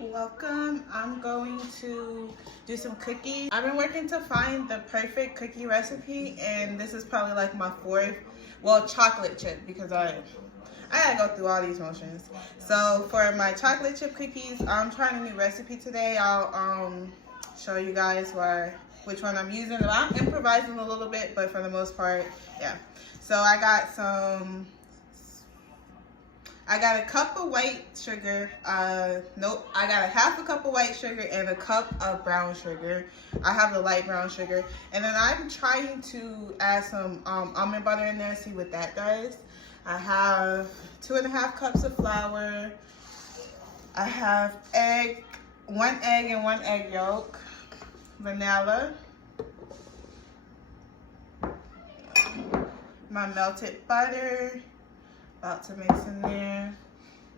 Welcome. I'm going to do some cookies. I've been working to find the perfect cookie recipe, and this is probably like my fourth, well, chocolate chip, because I gotta go through all these motions. So for my chocolate chip cookies, I'm trying a new recipe today. I'll show you guys which one I'm using. I'm improvising a little bit, but for the most part, yeah. So I got a cup of white sugar. Nope, I got a half a cup of white sugar and a cup of brown sugar. I have the light brown sugar. And then I'm trying to add some almond butter in there, see what that does. I have 2.5 cups of flour. I have one egg and one egg yolk. Vanilla. My melted butter. About to mix in there,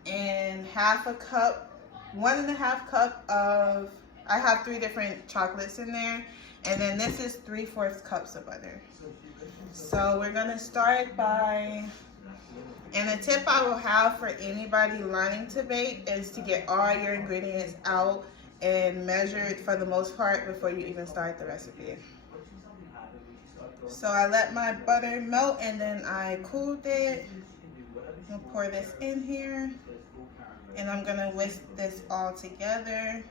and 1.5 cup of, I have 3 different chocolates in there, and then this is 3/4 cups of butter. So we're gonna start by, and the tip I will have for anybody learning to bake is to get all your ingredients out and measured for the most part before you even start the recipe. So I let my butter melt and then I cooled it. I'm gonna pour this in here, and I'm gonna whisk this all together.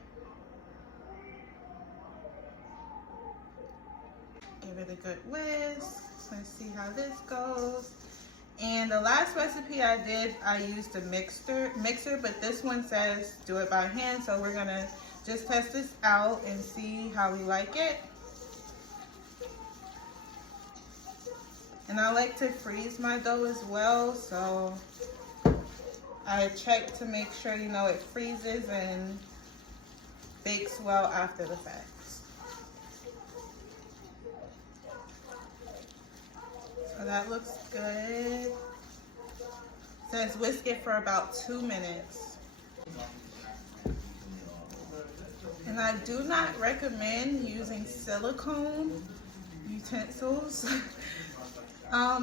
Give it a good whisk. Let's see how this goes. And the last recipe I did, I used a mixer, but this one says do it by hand, so we're gonna just test this out and see how we like it. And I like to freeze my dough as well, so I check to make sure, it freezes and bakes well after the fact. So that looks good. It says whisk it for about 2 minutes. And I do not recommend using silicone utensils.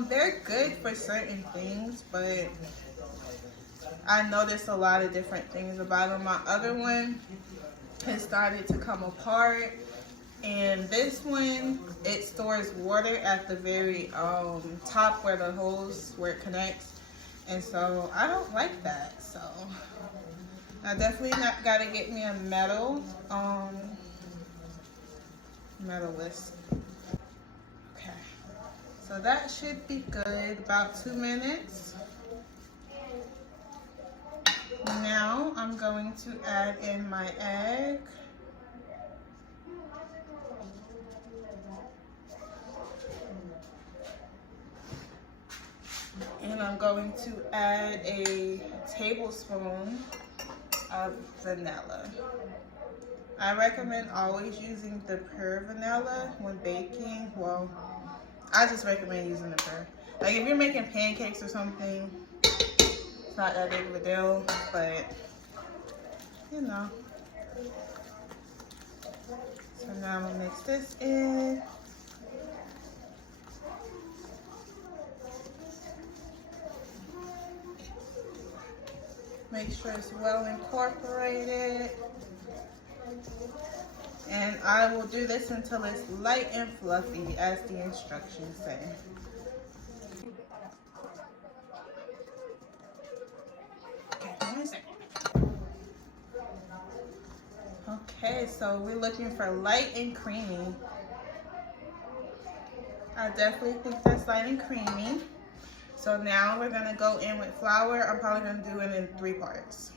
They're good for certain things, but I noticed a lot of different things about them. My other one has started to come apart, and this one, it stores water at the very top where the hose, where it connects, and so I don't like that. So I definitely got to get me a metal whisk. Okay, so that should be good, about 2 minutes. Now I'm going to add in my egg. And I'm going to add a tablespoon of vanilla. I recommend always using the pure vanilla when baking. Well, I just recommend using the pure. Like if you're making pancakes or something, it's not that big of a deal, but So now I'm gonna mix this in. Make sure it's well incorporated. And I will do this until it's light and fluffy, as the instructions say. Okay, so we're looking for light and creamy. I definitely think that's light and creamy. So now we're gonna go in with flour. I'm probably gonna do it in 3 parts.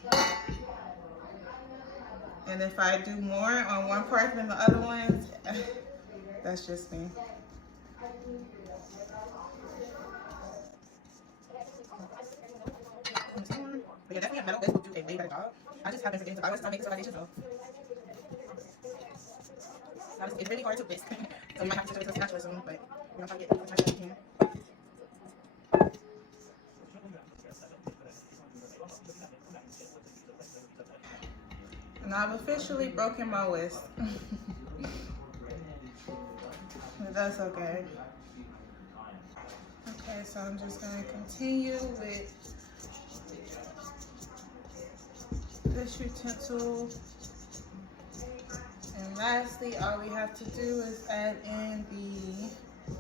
And if I do more on one part than the other ones, that's just me. But yeah, definitely a metal whisk will do a way better job. I just haven't forgotten to buy one, so I'm making some foundation though. It's really hard to whisk, so you might have to switch to a spatula soon, but we're gonna try to get as much as we can. And I've officially broken my whisk. But that's okay. Okay, so I'm just gonna continue with this utensil. And lastly, all we have to do is add in the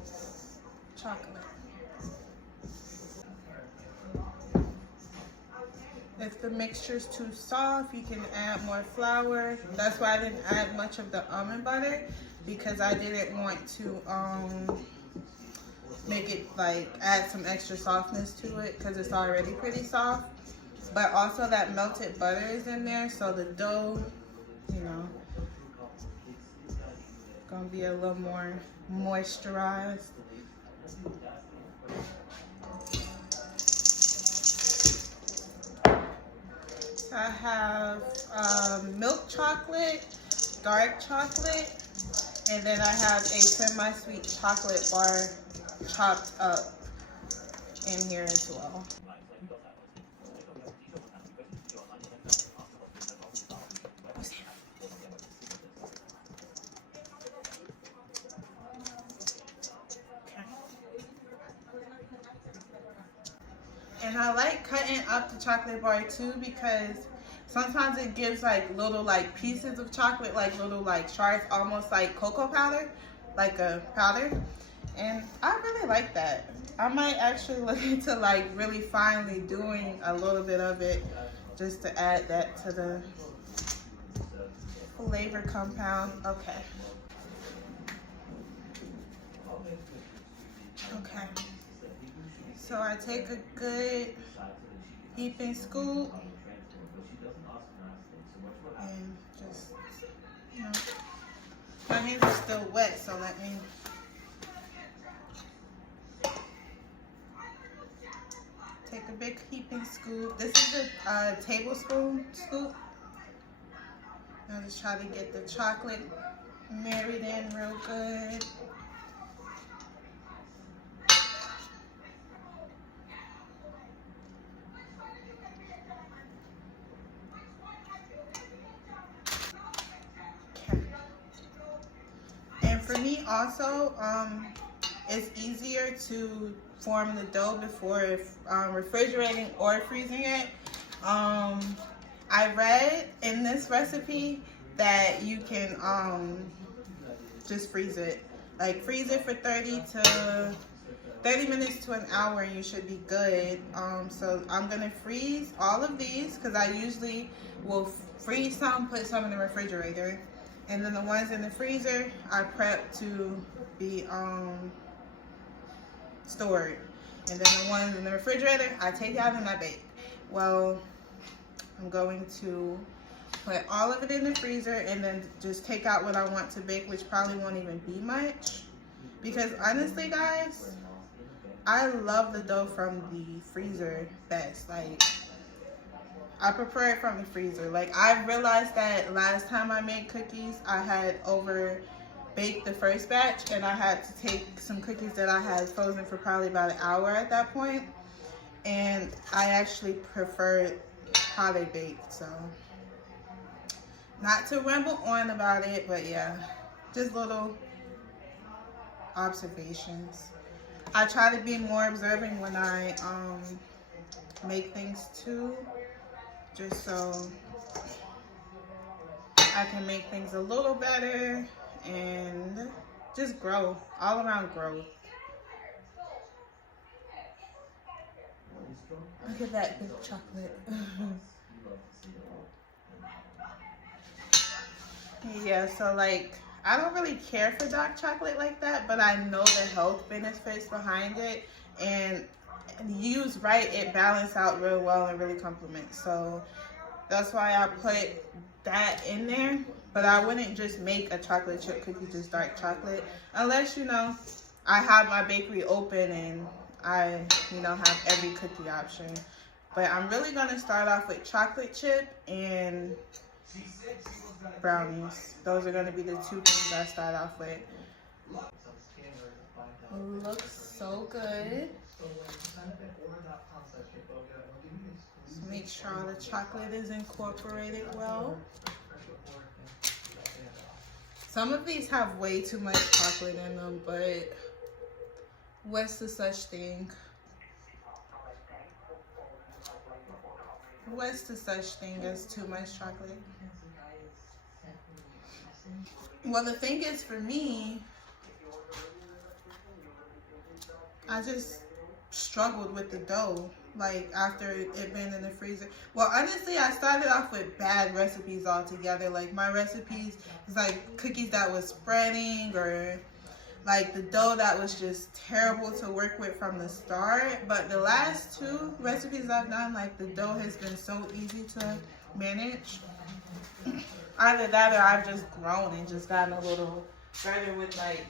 chocolate. If the mixture is too soft, you can add more flour. That's why I didn't add much of the almond butter, because I didn't want to make it like add some extra softness to it, because it's already pretty soft. But also that melted butter is in there, so the dough, you know, gonna be a little more moisturized. I have milk chocolate, dark chocolate, and then I have a semi-sweet chocolate bar chopped up in here as well. And I like cutting up the chocolate bar too, because sometimes it gives like little like pieces of chocolate, like little like shards, almost like cocoa powder, like a powder. And I really like that. I might actually look into like really finely doing a little bit of it, just to add that to the flavor compound. Okay. Okay. So I take a good heaping scoop and just, you know, my hands are still wet, so let me. Take a big heaping scoop. This is a tablespoon scoop. I'll just try to get the chocolate married in real good. Okay. And for me also, it's easier to form the dough before refrigerating or freezing it. I read in this recipe that you can just freeze it. Like freeze it for 30 minutes to an hour and you should be good. So I'm gonna freeze all of these, because I usually will freeze some, put some in the refrigerator. And then the ones in the freezer, I prep to be stored. And then the ones in the refrigerator, I take out and I bake. Well, I'm going to put all of it in the freezer and then just take out what I want to bake, which probably won't even be much. Because honestly, guys, I love the dough from the freezer best. Like, I prefer it from the freezer. Like, I realized that last time I made cookies, I had over baked the first batch, and I had to take some cookies that I had frozen for probably about an hour at that point, and I actually preferred how they baked. So not to ramble on about it, but yeah, just little observations. I try to be more observant when I make things too, just so I can make things a little better and just grow, all around growth. Look at that big chocolate. Yeah, so like, I don't really care for dark chocolate like that, but I know the health benefits behind it, and used right, it balances out real well and really complements. So that's why I put that in there. But I wouldn't just make a chocolate chip cookie just dark chocolate, unless, you know, I have my bakery open and I, you know, have every cookie option. But I'm really gonna start off with chocolate chip and brownies. Those are gonna be the two things I start off with. Looks so good. Just make sure all the chocolate is incorporated well. Some of these have way too much chocolate in them, but what's the such thing? What's the such thing as too much chocolate? Well, the thing is, for me, I just struggled with the dough. Like after it been in the freezer. Well, honestly, I started off with bad recipes altogether. Like my recipes was like cookies that was spreading, or like the dough that was just terrible to work with from the start. But the last two recipes I've done, like the dough has been so easy to manage. Either that or I've just grown and just gotten a little better with like